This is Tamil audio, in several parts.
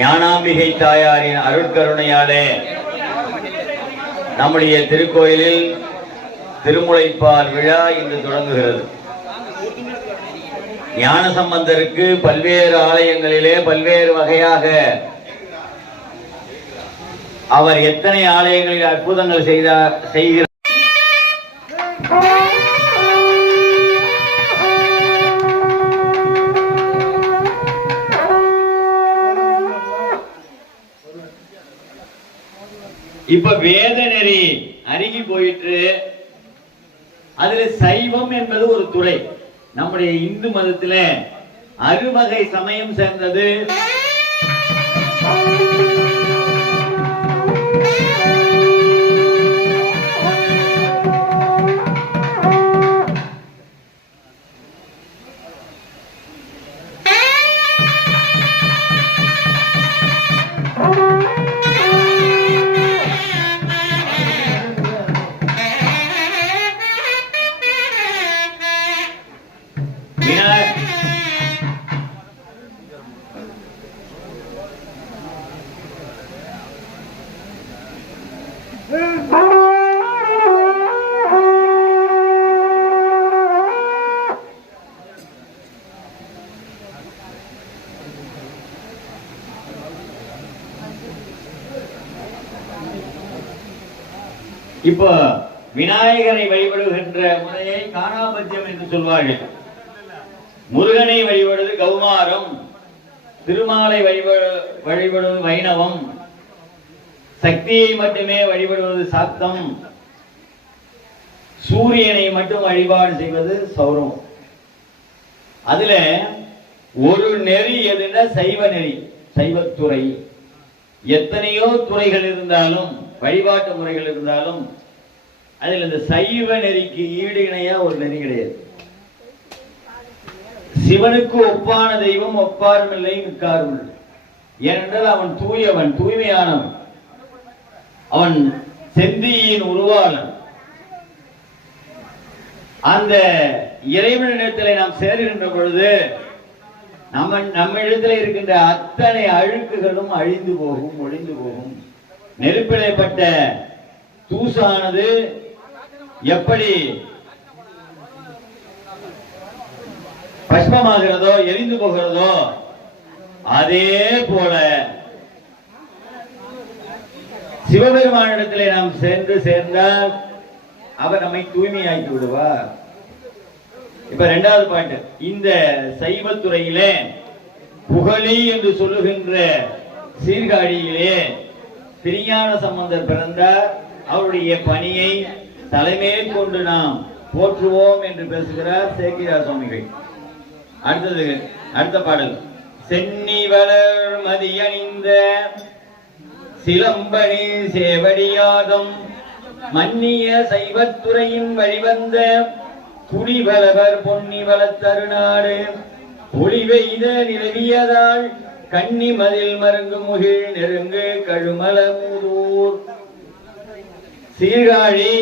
ஞானாம்பிகை தாயாரின் அருட்கருணையாலே நம்முடைய திருக்கோயிலில் திருமுலைப்பால் விழா இன்று தொடங்குகிறது. ஞானசம்பந்தருக்கு பல்வேறு ஆலயங்களிலே பல்வேறு வகையாக அவர் எத்தனை ஆலயங்களில் அற்புதங்கள் செய்கிறார். இப்ப வேத நெறி அருகி போயிட்டு அதுல சைவம் என்பது ஒரு துறை. நம்முடைய இந்து மதத்துல அறுவகை சமயம் சேர்ந்தது. இப்ப விநாயகரை வழிபடுகின்ற முறையை காணாபத்தியம் என்று சொல்வார்கள். முருகனை வழிபடுவது கௌமாரம், திருமாலை வழிபடுவது வைணவம், சக்தியை மட்டுமே வழிபடுவது சாக்தம், சூரியனை மட்டும் வழிபாடு செய்வது சௌரம். அதுல ஒரு நெறி எதுன்னா சைவ நெறி, சைவத்துறை. எத்தனையோ துறைகள் இருந்தாலும் வழிபாட்டு முறைகள் இருந்தாலும் அதில் இந்த சைவ நெறிக்கு ஈடு இணையா ஒரு நெறி கிடையாது. சிவனுக்கு ஒப்பான தெய்வம் ஒப்பாரும் இல்லை மிக்காரும் இல்லை. ஏனென்றால் அவன் தூயவன், தூய்மையானவன், அவன் செந்தியின் உருவாளன். அந்த இறைவனிடத்தில் நாம் சேருகின்ற பொழுது நம்ம இடத்துல இருக்கின்ற அத்தனை அழுக்குகளும் அழிந்து போகும், ஒழிந்து போகும். நெருப்பிலைப்பட்ட தூசானது எப்படி பஷ்பமாகிறதோ, எரிந்து போகிறதோ, அதே போல சிவபெருமானிடத்திலே நாம் சேர்ந்தால் அவர் நம்மை தூய்மையாக்கி விடுவார். இப்ப இரண்டாவது பாட்டு, இந்த சைவத்துறையிலே புகழி என்று சொல்லுகின்ற சீர்காழியிலே திருஞான சம்பந்தர் பிறந்தார். அவருடைய பணியை தலைமையில் கொண்டு நாம் போற்றுவோம் என்று பேசுகிறார் சேக்கிழார் சுவாமிகள். அடுத்த பாடல், சென்னி வளர் மதியணிந்த சிலம்பணி சேவடியாதம் மன்னிய சைவத்துறையின் வழிவந்த துணிவலவர் பொன்னி வளத்தருநாடு ஒளிவெய்த நிலவியதால் கன்னி மதில் மருங்கு முகில் நெருங்கு கழுமல மூதூர். சீர்காழி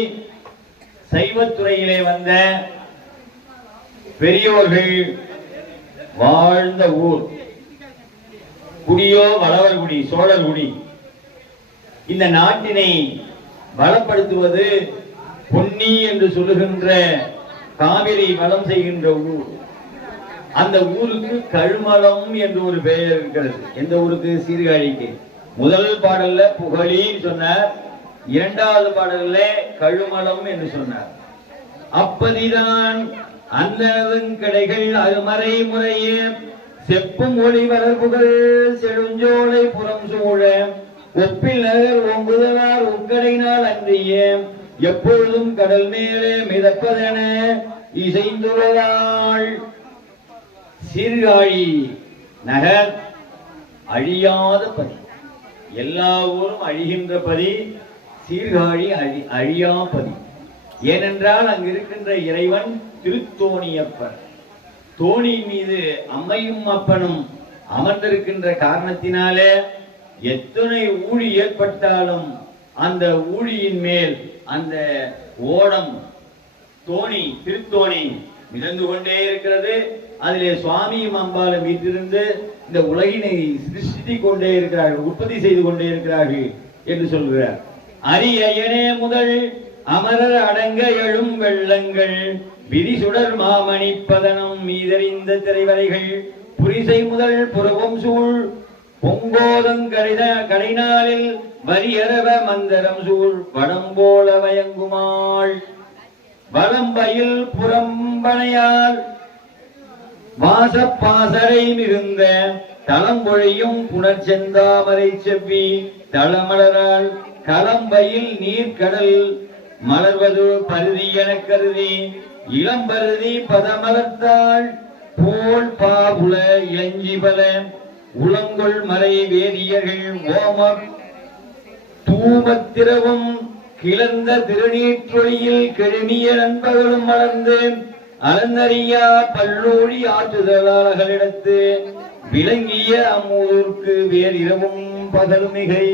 சைவத்துறையிலே வந்த பெரியோர்கள் வாழ்ந்த ஊர். குடியோ வளவர்குடி, சோழர்குடி. இந்த நாட்டினை வளப்படுத்துவது பொன்னி என்று சொல்லுகின்ற காவிரி வளம் செய்கின்ற ஊர். அந்த ஊருக்கு கழுமலம் என்று ஒரு பெயர் இருக்கிறது. எந்த ஊருக்கு? சீர்காழிக்கு. முதல் பாடல்ல புகழி சொன்னார், இரண்டாவது பாடல்ல கழுமலம் என்று சொன்னார். அப்பதிதான் அந்த கடைகள் அருமறை முறையே செப்பும் ஒளி வளர்புகள் செழுஞ்சோலை புறம் சூழ ஒப்பில் நகர் ஓங்குதலார் உட்கடையினால் அன்றிய எப்பொழுதும் கடல் மேலே மிதப்பதென இசைந்துள்ளதாள். சீர்காழி நகர் அழியாத பதி. எல்லா ஊரும் அழிகின்ற பதி, சீர்காழி அழியா பதி. ஏனென்றால் அங்கு இருக்கின்ற இறைவன் திருத்தோணியப்பர். தோணி மீது அம்மையும் அப்பனும் அமர்ந்திருக்கின்ற காரணத்தினாலே எத்தனை ஊழி ஏற்பட்டாலும் அந்த ஊழியின் மேல் அந்த ஓடம் தோணி, திருத்தோணி மிதந்து கொண்டே இருக்கிறது. அதிலே சுவாமியும் அம்பாலும் வீட்டிலிருந்து இந்த உலகினை சிருஷ்டித்துக் கொண்டே இருக்கிறார்கள், உற்பத்தி செய்து கொண்டே இருக்கிறார்கள் என்று சொல்கிறார். அரியணே முதல் அமரர் அடங்க எழும் வெள்ளங்கள் விரிசுடர் மாமணி பதனம் மீதறிந்த திரைவரைகள் புரிசை முதல் புறவும் சூழ் பொங்கோதம் கடைநாளில் வரியரவ மந்தரம் சூழ் வடம் போல வயங்குமாள் வலம்பயில் புறம்பனையால் வாசப்பாசரை மிகுந்த தளம்பொழியும் புனர்ச்செந்தாமரை செவ்வி தளமலரால் களம்பயில் நீர்க்கடல் மலர்வது பருதி என கருதி இளம்பருதி பதமலர்த்தாள் போல் பாபுல இளஞ்சிபல உளங்கொள் மறை வேதியர்கள் ஓம தூமத்திரவும் கிளர்ந்த திருநீற்றொழியில் கெழுமிய நண்பர்களும் மலர்ந்து அலந்தறியா பல்லோழி ஆற்றுதலாளர்களிடத்து விளங்கிய அம்மூருக்கு வேறு இரவும் பகலுமிகை.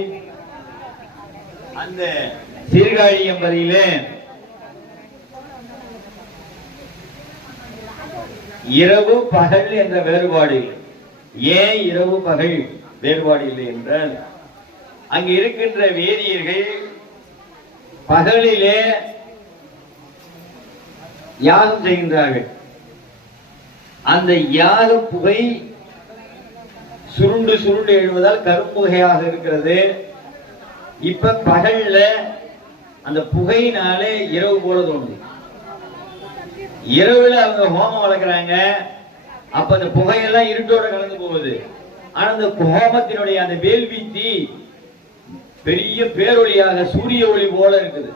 அந்த சீர்காழியம்பதியிலே இரவு பகல் என்ற வேறுபாடு இல்லை. ஏன் இரவு பகல் வேறுபாடு இல்லை என்றால், அங்கு இருக்கின்ற வேதியர்கள் பகலிலே யாகம் செய்கின்றார்கள். அந்த யாக புகை சுருண்டு சுருண்டு எழுவதால் கரும்புகையாக இருக்கிறது. இப்ப பகல்ல அந்த புகையினாலே இரவு போல தோணுது. இரவுல அவங்க ஹோமம் வளர்க்கிறாங்க, அப்ப அந்த புகையெல்லாம் இருட்டோட கலந்து போகுது. ஆனா அந்த ஹோமத்தினுடைய அந்த வேள்வி பெரிய பேரொழியாக சூரிய ஒளி போல இருக்குது.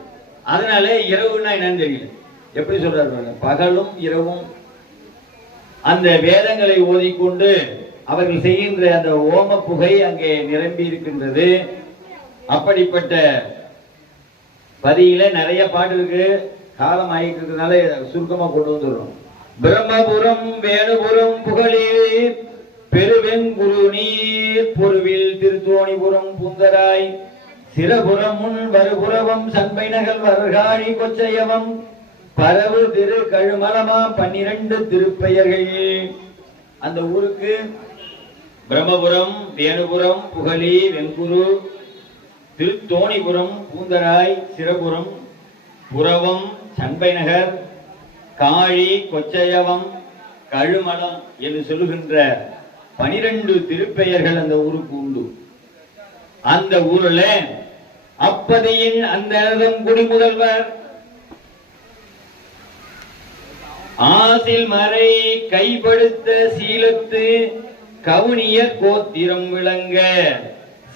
அதனால இரவுன்னா என்னன்னு தெரியல. எப்படி சொல்றாரு, பகலும் இரவும் அந்த வேதங்களை ஓதிக்கொண்டு அவர்கள் செய்கின்ற அந்த ஓம புகை அங்கே நிரம்பி இருக்கின்றது. அப்படிப்பட்ட பதியில நிறைய பாட்டு இருக்கு. காலம் ஆகிட்டு இருக்கிறதுனால சுருக்கமா கொண்டு வந்துடுறோம். பிரம்மபுரம் வேணுபுரம் புகழே பெருவெங்குரு நீர் பொருவில் திருத்தோணிபுரம் புந்தராய் சிறபுரம் முன் வருபுறவம் சண்பை நகல் வரகாழி கொச்சையவம் பரவு திரு கழுமலமா 12 திருப்பெயர்கள். அந்த ஊருக்கு பிரம்மபுரம், வேணுபுரம், புகழி, வெங்குரு, திருத்தோணிபுரம், பூந்தராய், சிறபுரம், புறவம், சண்பை நகர், காழி, கொச்சையவம், கழுமலம் என்று சொல்லுகின்ற 12 திருப்பெயர்கள் அந்த ஊருக்கு உண்டு. அந்த ஊர்ல அப்பதியின் அந்த குடிமுதல்வர் ஆசில் மறை கைப்படுத்த சீலத்து கவுனியர் கோத்திரம் விளங்க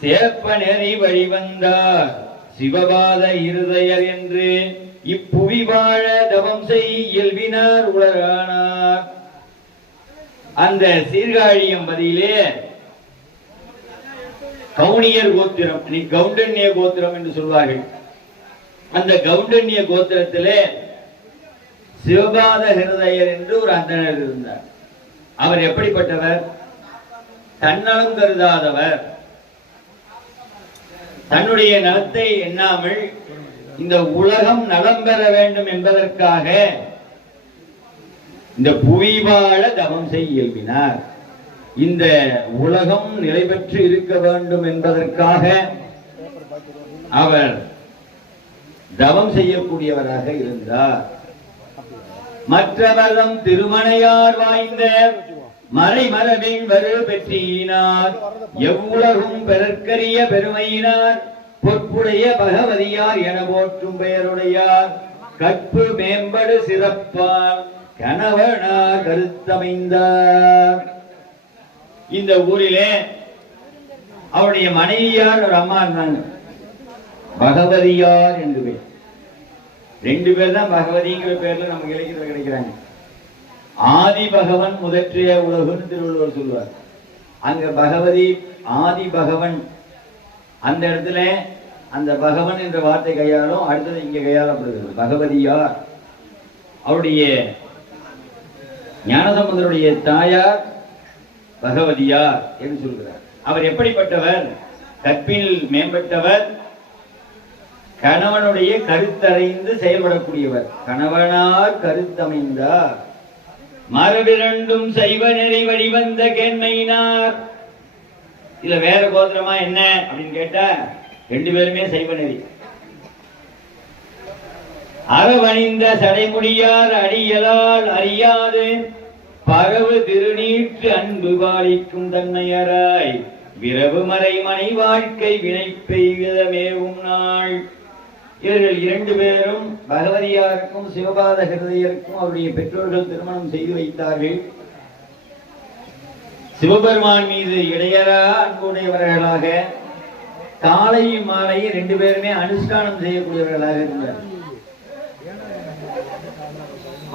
சேப்ப நெறி வழிவந்தார் சிவபாத இருதயர் என்று இப்புவி வாழ தவம் செய் இயல்பினார் உலகானார். அந்த சீர்காழியம்பதியிலே கவுனியர் கோத்திரம், கவுண்டன்ய கோத்திரம் என்று சொல்வார்கள். அந்த கவுண்டன்ய கோத்திரத்திலே சிவபாத ஹிருதயர் என்று ஒரு அந்தணர் இருந்தார். அவர் எப்படிப்பட்டவர்? தன்னலம் கருதாதவர். தன்னுடைய நலத்தை எண்ணாமல் இந்த உலகம் நலம் பெற வேண்டும் என்பதற்காக இந்த புவி வாழ தவம் செய் இயல்பினார். இந்த உலகம் நிலை பெற்று இருக்க வேண்டும் என்பதற்காக அவர் தவம் செய்யக்கூடியவராக இருந்தார். மற்றவர்தம் திருமணையார் வாய்ந்த மறைமரபின் வரு பெற்றினார் எவ்வுலகும் பெறற்கரிய பெருமையினார் பொற்புடைய பகவதியார் என போற்றும் பெயருடையார் கற்பு மேம்படு சிறப்பால் கணவனார் கருத்தமைந்தார். இந்த ஊரிலே அவருடைய மனைவியார் ஒரு அம்மா இருந்தாங்க, பகவதியார் என்று பேர். 2 பேர் தான் பகவதிங்கிற பேர்ல நமக்கு இலக்கியத்தில் கிடைக்கிறாங்க. ஆதி பகவன் முதற்றிய உலகுன்னு திருவள்ளுவர் சொல்லுவார். அங்க பகவதி ஆதி பகவன், அந்த இடத்துல அந்த பகவன் என்ற வார்த்தை கையாளும், அடுத்தது இங்க கையாளப்படுகிறது பகவதியார். அவருடைய ஞானசம்பந்தருடைய தாயார் பகவதியார் என்று சொல்கிறார். அவர் எப்படிப்பட்டவர்? கற்பில் மேம்பட்டவர், கணவனுடைய கருத்தறைந்து செயல்படக்கூடியவர். கணவனார் கருத்தமைந்தார். மரபிரண்டும் சைவ நெறி வழிவந்த கேண்மையினார். இதுல வேற கோத்திரமா என்ன அப்படின்னு கேட்டா ரெண்டு பேருமே சைவ நெறி. அறவணிந்த சடைமுடியார் அடியலால் அறியாது பரவு திருநீற்று அன்பு பாலிக்கும் தன்மையராய் விரவு மறை மனை வாழ்க்கை வினைப்பை விதமேவும் நாள். இவர்கள் இரண்டு பேரும் பகவதியாருக்கும் சிவபாத ஹிருதயருக்கும் அவருடைய பெற்றோர்கள் திருமணம் செய்து வைத்தார்கள். சிவபெருமான் மீது இடையரா அன்புடையவர்களாக காலையும் மாலையும் ரெண்டு பேருமே அனுஷ்டானம் செய்யக்கூடியவர்களாக இருந்தார்.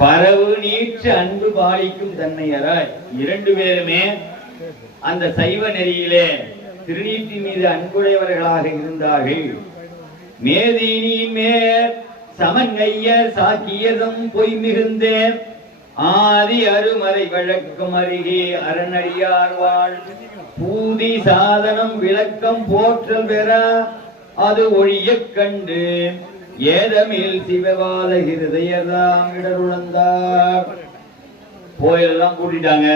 பரவு நீற்று அன்பு பாலிக்கும் தன்மையராய் இரண்டு பேருமே அந்த சைவ நெறியிலே திருநீற்றின் மீது அன்புடையவர்களாக இருந்தார்கள். மேதினி மேற் சமன்கையர் சாக்கியதும் பொய் மிகுந்தேன் ஆதி அருமறை வழக்கம் அருகே அரணடியார் வாழ் பூதி சாதனம் விளக்கம் போற்றல் பெற அது ஒழியக் கண்டு ஏதமில் சிவவாத ஹிருதயதாம் இடருளந்தார். கோயிலெல்லாம் கூட்டிட்டாங்க.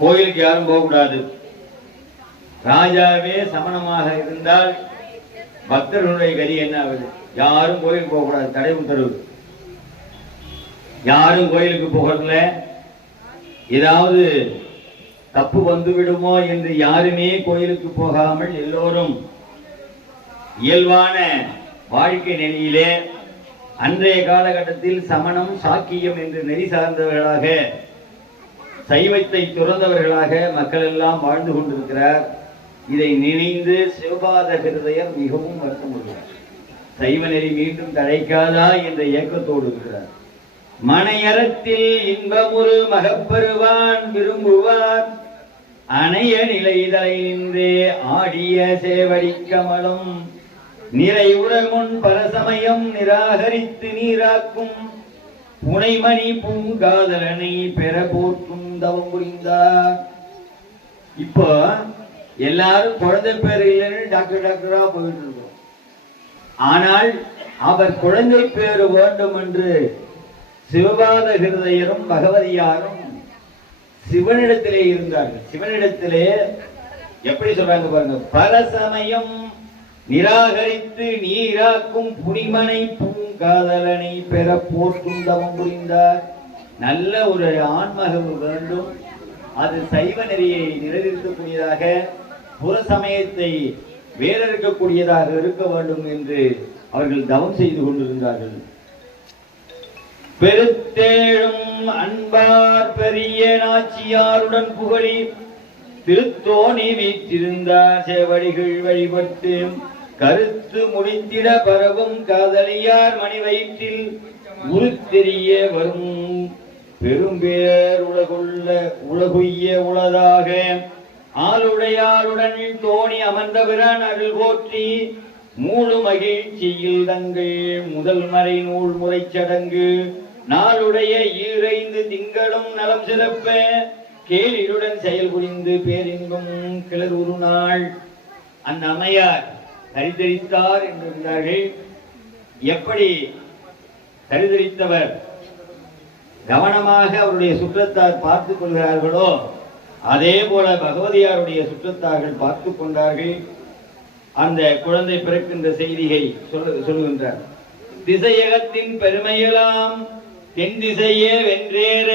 கோயிலுக்கு யாரும் போகக்கூடாது. ராஜாவே சமணமாக இருந்தால் பக்தர்களுடைய கதி என்ன ஆகுது? யாரும் கோயிலுக்கு போகக்கூடாது, தடை உத்தரவு. யாரும் கோயிலுக்கு போகிறதுல ஏதாவது தப்பு வந்து விடுமோ என்று யாருமே கோயிலுக்கு போகாமல் எல்லோரும் இயல்பான வாழ்க்கை நெறியிலே அன்றைய காலகட்டத்தில் சமணம் சாக்கியம் என்று நெறி சார்ந்தவர்களாக சைவத்தை துறந்தவர்களாக மக்கள் எல்லாம் வாழ்ந்து கொண்டிருக்கிறார். இதை நினைந்து சிவபாத ஹிருதயர் மிகவும் வருத்தமுள்ளார். சைவ நெறி மீண்டும் தழைக்காதா என்ற ஏக்கத்தோடு இருக்கிறார். மனையறத்தில் இன்பமுறு மகப்பெருவான் விரும்புவார் அணைய நிலைதலை நின்றே ஆடிய சேவடி கமலம் நிறைவுற முன் பரசமயம் நிராகரித்து நீராக்கும் புனைமணி பூங்காதலனை பெற போற்றும் தவம் புரிந்தார். இப்போ எல்லாரும் குழந்தை பேர் இல்லைன்னு டாக்டரா போயிட்டு இருக்கோம். ஆனால் அவர் குழந்தை பேரு வேண்டும் என்று சிவபாத ஹிருதயரும் பகவதியாரும் சிவனிடத்திலே இருந்தார்கள். சிவனிடத்திலே எப்படி சொல்றாங்க பாருங்க, பரசமயம் நிராகரித்து நீராக்கும் புனிமனை பூங்காதலனை பெற போற்றும் தவம் புரிந்தார். நல்ல ஒரு ஆன்மகவு வேண்டும். அது சைவ நெறியை நிறைவேற்றக்கூடியதாக புற சமயத்தை வேறறுக்கக்கூடியதாக இருக்க வேண்டும் என்று அவர்கள் தவம் செய்து கொண்டிருந்தார்கள். பெருத்தேழும் அன்பார் பெரிய நாச்சியாருடன் புகழி திருத்தோணி வீற்றிருந்தார் சேவடிகள் வழிபட்டு கருத்து முடித்திட பரவும் காதலியார் மணி வயிற்றில் உருத்தெரிய வரும் பெரும்பேர் உலகுய்ய உளதாக ஆளுடையாருடன் தோணி அமர்ந்த பிரான் அருள் போற்றி மூழு மகிழ்ச்சியில் தங்கள் முதல் மறை நூல் முறை சடங்கு நாளுடைய ஈரைந்து திங்களும் நலம் சிறப்ப கேளிருடன் செயல் புரிந்து பேரின்பம் கிளர் ஒரு நாள். அந்த அம்மையார் தரிதரித்தார் என்றார்கள். எப்படி தரிதரித்தவர் கவனமாக அவருடைய சுற்றத்தார் பார்த்துக் கொள்கிறார்களோ அதே போல பகவதியாருடைய சுற்றத்தார்கள் பார்த்துக் கொண்டார்கள். அந்த குழந்தை பிறக்கின்ற செய்தியை சொல்லுகின்றார். திசையகத்தின் பெருமையெல்லாம் தென் திசையே வென்றேற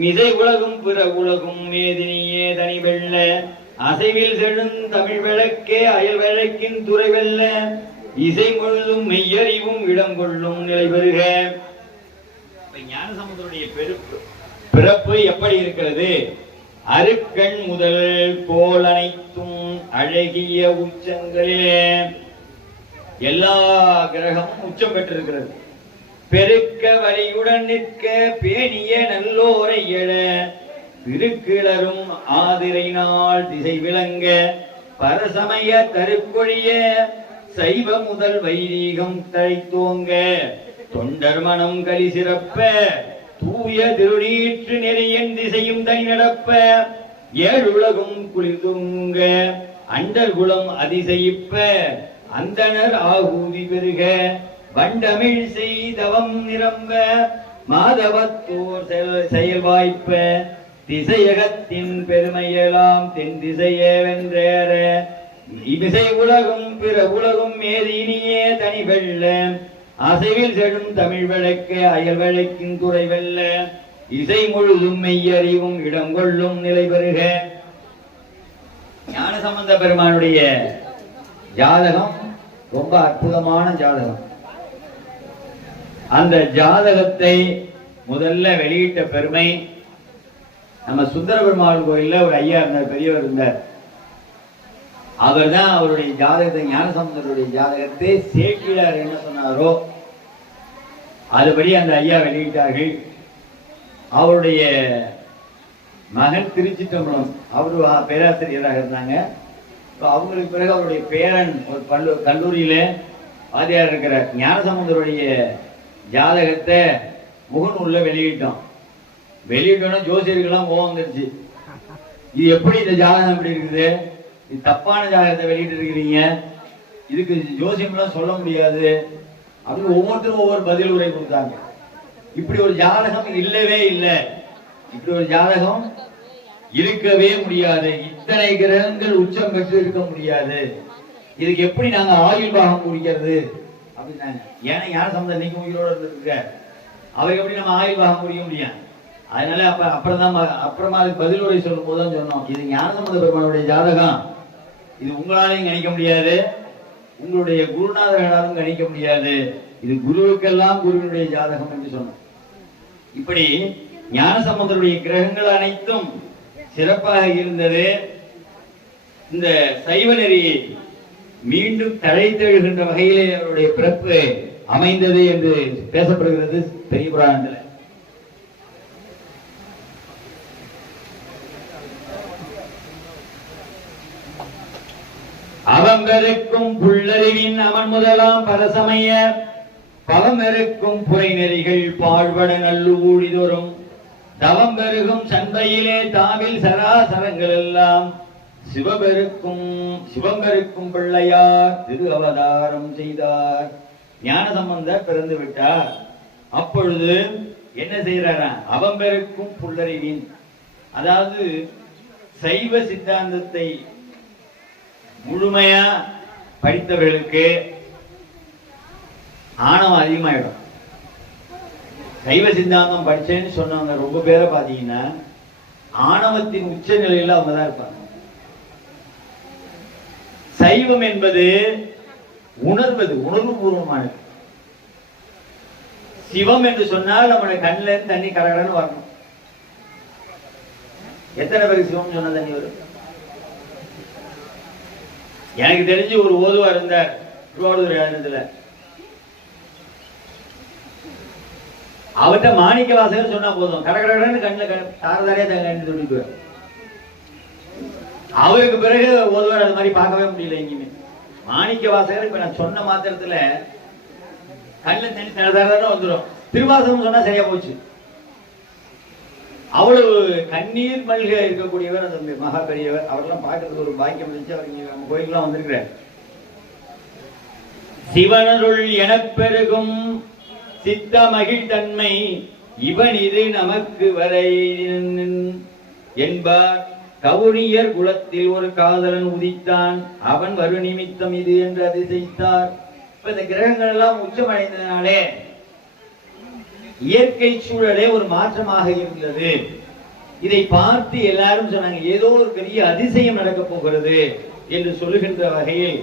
மிசை உலகும் பிற உலகும் மேதினியே தனி வெள்ள அசைவில் செழும் தமிழ் விளக்கே அயல் விளக்கின் துறை வெல்ல இசை முழுதும் மெய்யறிவும் இடம் கொள்ளும் நிலை பெறுக. ஞானசமுதருடைய பிறப்பு எப்படி இருக்கிறது? அருக்கண் முதல் கோல் அனைத்தும் அழகிய உச்சங்களே எல்லா கிரகமும் உச்சம் பெற்றிருக்கிறது. பெருக்க வழியுடன் நிற்க பேணிய நல்லோரை எழ திருக்கிளரும் ஆதிரை நாள் திசை விளங்க பரசமய தருக்கொழிய சைவ முதல் வைதீகம் தழைத்தோங்க தொண்டர் மனம் கலி சிறப்ப தூய திருநீற்று நெறியின் திசையும் தனி நடப்ப ஏழுலகும் குளிர்துங்க அண்டர் குலம் அதிசயிப்ப அந்தனர் ஆகூதி பெருக வண்டமிழ் செய்தவம் நிரம்ப மாதவத்தூர் செயல் வாய்ப்ப திசையகத்தின் பெருமையெல்லாம் தென் திசையே வென்றேற இமிசை உலகும் பிற உலகும் மேது இனியே தனி வெள்ள அசைவில் செடும் தமிழ் வழக்கு அயல் வழக்கின் துறை வெல்ல இசை முழுதும் மெய்யறிவும் இடம் கொள்ளும் நிலை பெறுக. ஞானசம்பந்த பெருமானுடைய ஜாதகம் ரொம்ப அற்புதமான ஜாதகம். அந்த ஜாதகத்தை முதல்ல வெளியிட்ட பெருமை நம்ம சுந்தர பெருமாள் கோயில்ல ஒரு ஐயா இருந்தார், பெரியவர் இருந்தார். அவர் தான் அவருடைய ஜாதகத்தை, ஞானசம்பந்தருடைய ஜாதகத்தை சேக்கிழார் என்ன சொன்னாரோ அதுபடி அந்த ஐயா வெளியிட்டார்கள். அவருடைய மகன் திருச்சிற்றம்பலம், அவரு பேராசிரியராக இருந்தாங்க. அவங்களுக்கு பிறகு அவருடைய பேரன் ஒரு கல்லூரியில வாதியார் இருக்கிற ஞானசம்பந்தருடைய ஜாதகத்தை முகநூல்ல வெளியிட்டோம். வெளியிட்டோன்னா ஜோசியர்கள்லாம் கோவம் வந்துருச்சு. இது எப்படி இந்த ஜாதகம் எப்படி இருக்குது, இது தப்பான ஜாதகத்தை வெளியிட்டு இருக்கிறீங்க, இதுக்கு ஜோசியம்லாம் சொல்ல முடியாது அப்படின்னு ஒவ்வொருத்தரும் ஒவ்வொரு பதில் உரை கொடுத்தாங்க. இப்படி ஒரு ஜாதகம் இல்லவே இல்லை, இப்படி ஒரு ஜாதகம் இருக்கவே முடியாது, இத்தனை கிரகங்கள் உச்சம் பெற்று இருக்க முடியாது, இதுக்கு எப்படி நாங்க ஆயுள் பாகம் முடிக்கிறது அப்படின்னாங்க. ஏன்னா ஞானசம்பந்தர் இன்னைக்கு உயிரோட இருக்க அவருக்கு எப்படி நம்ம ஆயுள் பாகம் முடிய முடியும். அதனால அப்புறமா அதுக்கு பதில் உரை சொல்லும் போதுதான் சொன்னோம், இது ஞானசம்பந்த பெருமானுடைய ஜாதகம், இது உங்களாலையும் கணிக்க முடியாது, உங்களுடைய குருநாதர்களாலும் கணிக்க முடியாது, இது குருவுக்கெல்லாம் குருவினுடைய ஜாதகம் என்று சொன்னோம். இப்படி ஞானசம்பந்தருடைய கிரகங்கள் அனைத்தும் சிறப்பாக இருந்தது. இந்த சைவ நெறி மீண்டும் தழைத்தெழுகின்ற வகையிலே அவருடைய பிறப்பு அமைந்தது என்று பேசப்படுகிறது பெரிய புராணத்தில். அவம்பெருக்கும் புல்லறிவின் அவன் முதலாம் பரசமய பவமெருக்கும் புரை நெறிகள் பாழ்பட நல்லு ஊழிதோறும் தவம் பெருகும் சந்தையிலே தாவில் சராசரங்கள் எல்லாம் சிவம்பெருக்கும் பிள்ளையார் திரு அவதாரம் செய்தார். ஞானசம்பந்தர் பிறந்து விட்டார். அப்பொழுது என்ன செய்யறாரா, அவம்பெருக்கும் புல்லறிவின், அதாவது சைவ சித்தாந்தத்தை முழுமையா படித்தவர்களுக்கு ஆணவம் அதிகமாயிடும். சைவ சித்தாந்தம் படிச்சேன்னு சொன்னவங்க ரொம்ப பேரை பாத்தீங்கன்னா ஆணவத்தின் உச்ச நிலையில அவங்க தான் இருப்பாங்க. சைவம் என்பது உணர்வது, உணர்வு பூர்வமானது. சிவம் என்று சொன்னால் நம்மளுடைய கண்ணில இருந்து தண்ணி கரகரன்னு வரணும். எத்தனை பேருக்கு சிவம் சொன்ன தண்ணி வரும்? எனக்கு தெரிஞ்சு ஒரு ஓதுவார் இருந்தார் திருவாரூர் இடத்துல, அவர்கிட்ட மாணிக்க வாசகர் சொன்னா போதும் கடற்கடன்னு கண்ணில் தாரதாரே கண்ணு துடிக்குவார். அவருக்கு பிறகு ஓதுவார் அது மாதிரி பார்க்கவே முடியல எங்கேயுமே. மாணிக்க வாசகர் இப்ப நான் சொன்ன மாத்திரத்துல கண்ணில் தண்ணி தாரதாரன்னு வந்துடும். திருவாசகம் சொன்னா சரியா போச்சு. அவ்வளவு கண்ணீர் மல்க இருக்கக்கூடியவர் அந்த மகா பெரியவர். அவரெல்லாம் பார்க்கறதுக்கு ஒரு பாக்கியம் இருந்துச்சு. அவர் நம்ம கோயிலுக்குலாம் வந்திருக்கிறார். சிவனருள் எனப்பெருகும் சித்த மகிழ்தன்மை இவன் இது நமக்கு வரை என்பார். கவுனியர் குலத்தில் ஒரு காதலன் உதித்தான், அவன் வரு நிமித்தம் இது என்று அதிசயித்தார். இப்ப இந்த கிரகங்கள் எல்லாம் உச்சமடைந்ததுனாலே இயற்கை சூழலே ஒரு மாற்றமாக இருந்தது. இதை பார்த்து எல்லாரும் சொன்னாங்க ஏதோ ஒரு பெரிய அதிசயம் நடக்க போகிறது என்று சொல்லுகின்ற வகையில்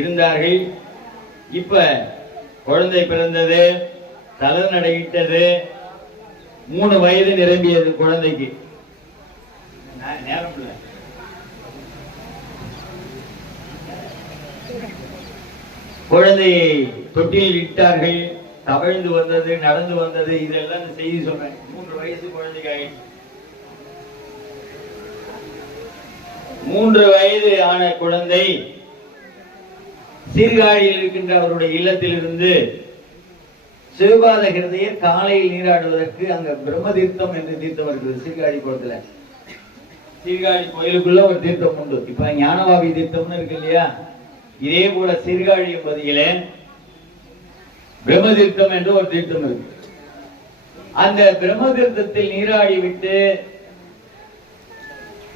இருந்தார்கள். இப்ப குழந்தை பிறந்தது, தளர் நடையிட்டது, 3 வயது நிரம்பியது குழந்தைக்கு. நேரம் இல்லை. குழந்தையை தொட்டில் இட்டார்கள், தவழ்ந்து வந்தது, நடந்து வந்தது, இதெல்லாம் செய்தி சொல்றேன். 3 வயசு குழந்தைக்கு ஆயிடுச்சு. 3 வயது ஆன குழந்தை சீர்காழியில் இருக்கின்ற அவருடைய இல்லத்திலிருந்து சிவபாத கிருதையர் காலையில் நீராடுவதற்கு அங்க பிரம்ம தீர்த்தம் என்று தீர்த்தம் இருக்குது சீர்காழி குளத்துல. சீர்காழி கோயிலுக்குள்ள ஒரு தீர்த்தம் உண்டு. இப்ப ஞானவாபி தீர்த்தம்னு இருக்கு இல்லையா, இதே போல சீர்காழி பகுதியில பிரம்ம தீர்த்தம் என்று ஒரு தீர்த்தம் இருக்கு. அந்த பிரம்மதீர்த்தத்தில் நீராடி விட்டு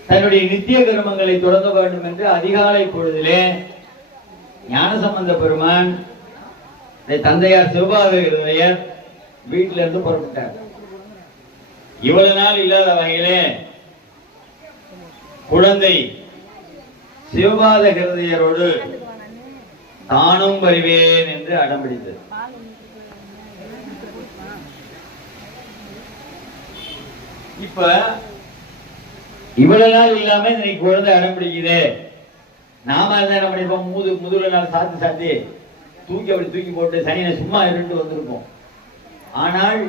தன்னுடைய நித்திய கர்மங்களை தொடங்க வேண்டும் என்று அதிகாலை பொழுதிலே ஞானசம்பந்த பெருமான் தந்தையார் சிவபாதர் வீட்டில இருந்து புறப்பட்டார். இவ்வளவு நாள் இல்லாத வகையிலே குழந்தை சிவபாத ஹிருதயரோடு தானும் வருவேன் என்று அடம்பிடித்தது. இப்ப இவ்வளவு நாள் இல்லாம இன்னைக்கு குழந்தை அடம்பிடிக்குது. நாம என்ன பண்ணிருப்போம், முதுகுல நாள் சாத்தி தூக்கி போட்டு சனியை சும்மா இருந்து வந்திருப்போம். ஆனால்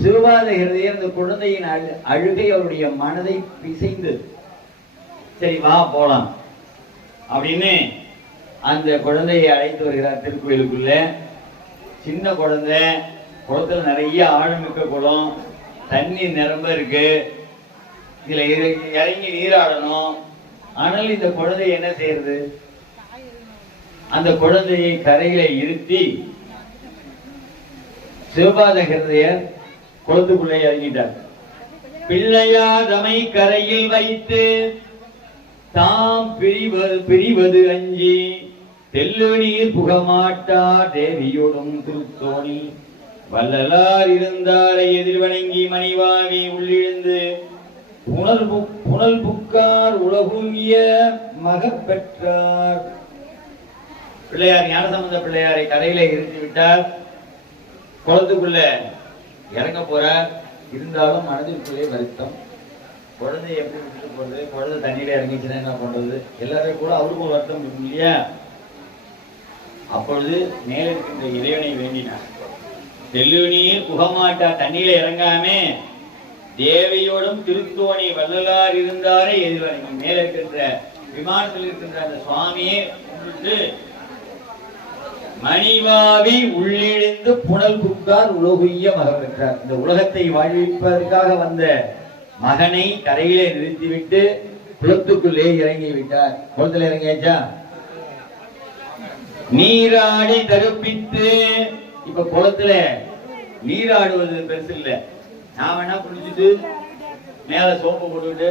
சிவபாத ஹிருதயர் இந்த குழந்தையின் அழுகை அவருடைய மனதை பிசைந்து, சரி வா போலாம் அப்படின்னு அந்த குழந்தையை அழைத்து வருகிறார் திருக்கோயிலுக்குள்ள. சின்ன குழந்தை, குளத்துல நிறைய ஆழமிக்க குளம், தண்ணீர் நிரம்ப இருக்கு, இதுல இறங்கி நீராடணும். ஆனால் இந்த குழந்தை என்ன செய்யறது? அந்த குழந்தையை கரையில இருத்தி சிவபாத ஹிருதயர் குளத்துக்குள்ளே இறங்கிட்டார். பிள்ளையாதமை கரையில் வைத்து தாம் பிரிவது அஞ்சி தெல்லு நீர் புகமாட்டார் தேவியோடும் திருத்தோணி வல்லலார் இருந்தாரை எதிர்வணங்கி மணிவாவி உள்ளிழுந்து புனல் புக்கார் உலகுய மகப்பெற்றார். பிள்ளையார் ஞானசம்பந்த பிள்ளையாரை கரையில இருத்தி விட்டார். குளத்துக்குள்ள இறங்க போறார். இருந்தாலும் மனதிற்குள்ளே வருத்தம். குழந்தை எப்படி விட்டுட்டு போறது? குழந்தை தண்ணியில இறங்கிச்சுன்னா என்ன பண்றது? எல்லாரும் கூட அவருக்கும் வருத்தம் இருக்கும் இல்லையா? அப்பொழுது மேல இருக்கின்ற இறைவனை வேண்டினார். தெல்லுநீர் புகமாட்டா, தண்ணியில இறங்காமே தேவையோடும் திருத்தோணி வள்ளலார் இருந்தாரே எதிர்வரைக்கும் மேல இருக்கின்ற விமானத்தில் இருக்கின்ற அந்த சுவாமியை கும்பிட்டு மணிவாவி உள்ளிழிந்து புனல் புக்கார் உலகுய்ய மகன் பெற்றார். இந்த உலகத்தை வாழ்விப்பதற்காக வந்த மகனை கரையிலே நிறுத்திவிட்டு குளத்துக்குள்ளே இறங்கி விட்டார். குளத்துல இறங்கியாச்சா? நீராடி தருப்பித்து. இப்ப குளத்துல நீராடுவது பெருசு இல்ல. நான் வேணா குளிச்சுட்டு மேல சோப்பு போட்டுக்கிட்டு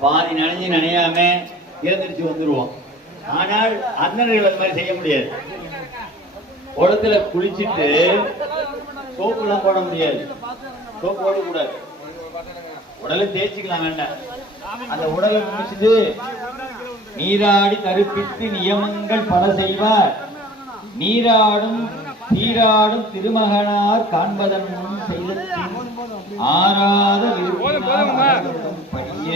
பாதி நனையாம எழுந்திரிச்சு வந்துருவோம். ஆனால் அண்ணன்கள் அது மாதிரி செய்ய முடியாது. குளத்துல குளிச்சுட்டு சோப்பு எல்லாம் போட முடியாது. சோப்பு போடக்கூடாது. உடலை தேய்ச்சிக்கலாம் வேண்டாம். அந்த உடலை குளிச்சுட்டு நீராடி தருப்பித்து நியமங்கள் பல செய்வார். நீராடும் திருமகனார் காண்பதன் முன் செய்தத்தின் ஆறாத படிய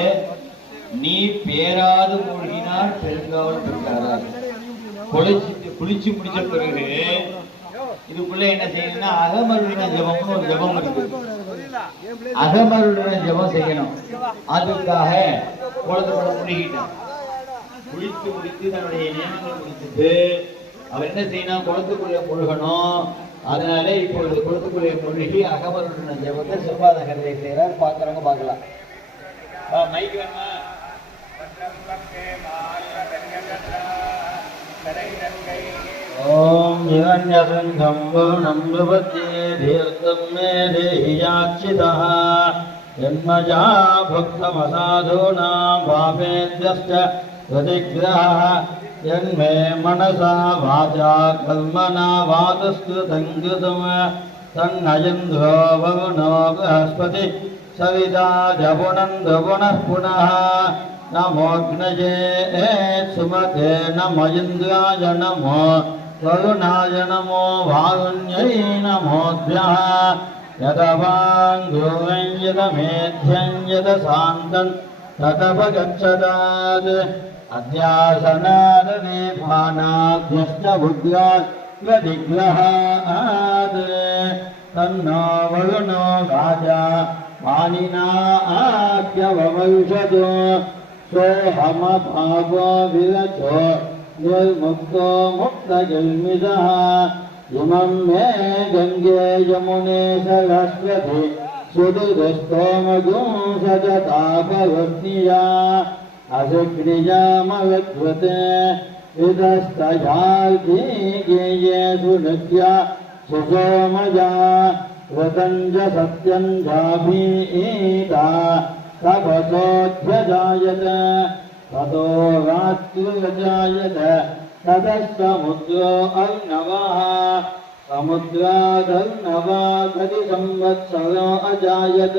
நீர் பேராது மூழ்கினார் பெருங்காவல் பெற்றார். குளிச்சு முடிச்ச பிறகு இதுக்குள்ள என்ன செய்யணும்னா அகமருளின ஜபம்னு ஒரு ஜபம் இருக்கு. அகமருளின ஜபம் செய்யணும். அதுக்காக குளத்துக்குள்ள முழுகிட்டான். குளித்து முடித்து தன்னுடைய நியமங்கள் முடிச்சுட்டு அவர் என்ன செய்யணும்? குளத்துக்குள்ளே முழுகணும். அதனால இப்பொழுது குளத்துக்குள்ளே முழுகி அகமருளின ஜபத்தை சிவபாத ஹிருதயர் செய்யறார். பாக்குறவங்க பார்க்கலாம். மைக் வேணுமா? ஓம் யஞசங்கம் வருணம் விபத்யே தீர்த்தம் மே தேஹி யாச்சிதः யன்மஜா பக்தமசாதூனாம் பாபேத்யஸ்ச பிரதிக்ரஹः யன்மே மனசா வாசா கல்மனா வாதஸ்து தங்கிருதம் தன்னயந்திரோ வருணோ ப்ரஹஸ்பதி சவிதா ஜபுனந்து புனः புனः நமோக்னஜே சுமதே நம இந்திராய நமோ வருணாய நமோ வாருண்யை நமோத்யः யதவாங்குரம் யதமேத்யம் யதசாந்தம் ததபகச்சதாத் அத்யாசனாததேபானாத்யஸ்த புத்யாத் பிரதிக்ரஹாத் தன்னோ வருணோ ராஜா வாணினா ஆப்யவமௌஷது सोहमभागो विरचो निर्मुक्तो मुक्तजन्मिदः इमं मे गङ्गे यमुने सरस्वती सुदुरस्तोमगुं सजतापवत्न्या असिक्रियामविद्वते विदस्तजाल्कीगेये सुनित्या सुसोमजा ऋतञ्च सत्यं जाभीता तपसोऽध्यजायत ततो रात्रिरजायत ततः समुद्रो अर्णवः समुद्रादर्णवादि संवत्सरो अजायत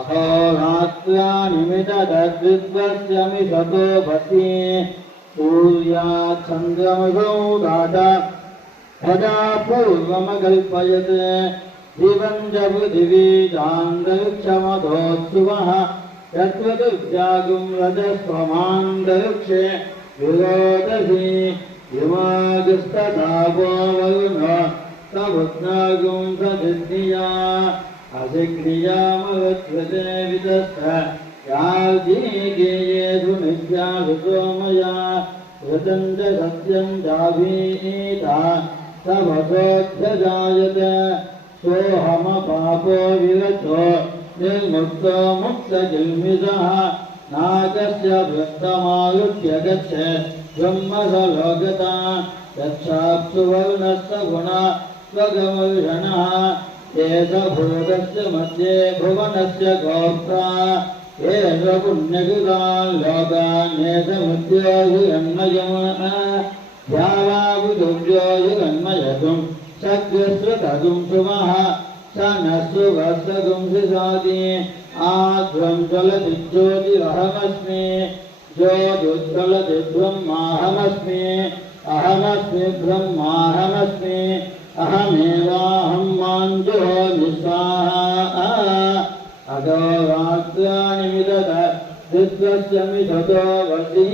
अहोरात्राणि मितद्विद्वस्य मिषतो भसि सूर्यात् चन्द्रमसौ दाता यदा पूर्वमकल्पयत् दिवं च पृथिवीजान्तरिक्षमधोत्सुवः यत्वदुर्जागुं रजस्वमान्तरिक्षे विरोदसि हिमागस्तदावो वरुणो समुद्रागुं सदिग्निया असिग्नियामवत्वते विदस्त यार्जीगेयेषु नित्यासु सोमया ऋतं च सत्यं जाभीता तपसोऽध्यजायत सोऽहमपापो विरचो निर्मुक्तो मुक्तजिल्मिषः नाकस्य वृत्तमालुक्य गच्छ ब्रह्मसलोकता यच्छाप्सु वर्णस्य गुणा स्वगमर्षणः एष भूतस्य मध्ये भुवनस्य गोप्ता एष पुण्यकृतान् लोकान् एष मृत्योऽन्मयम् ध्यावाबुधुव्योऽन्मयतुं शक्यश्रुतगुं सुमः स नः सुवत्सगुं सिसादि आध्वं चलति ज्योतिरहमस्मि ज्योतिज्ज्वलति ब्रह्माहमस्मि अहमस्मि ब्रह्माहमस्मि अहमेवाहं माञ्जोऽमि स्वाहा अघोरात्राणि विदध विश्वस्य मिषतो वशी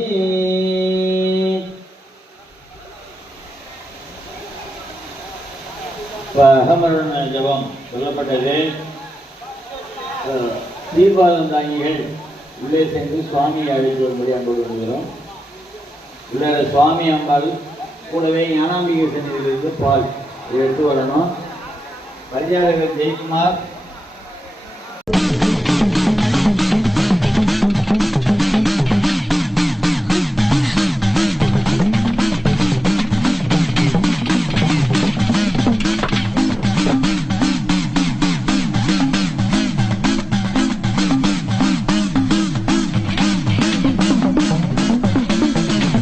அகமரண ஜபம் சொல்லப்பட்டது. தீபாவளம் தாங்கிகள் உள்ளே சென்று சுவாமியை அழைத்து வரும்படி அன்போடு வருகிறோம். உள்ள சுவாமி அம்பாள் கூடவே ஞானாம்பிகை சன்னிதியிலிருந்து பால் எடுத்து வரணும். பரிசாரகர் ஜெயக்குமார்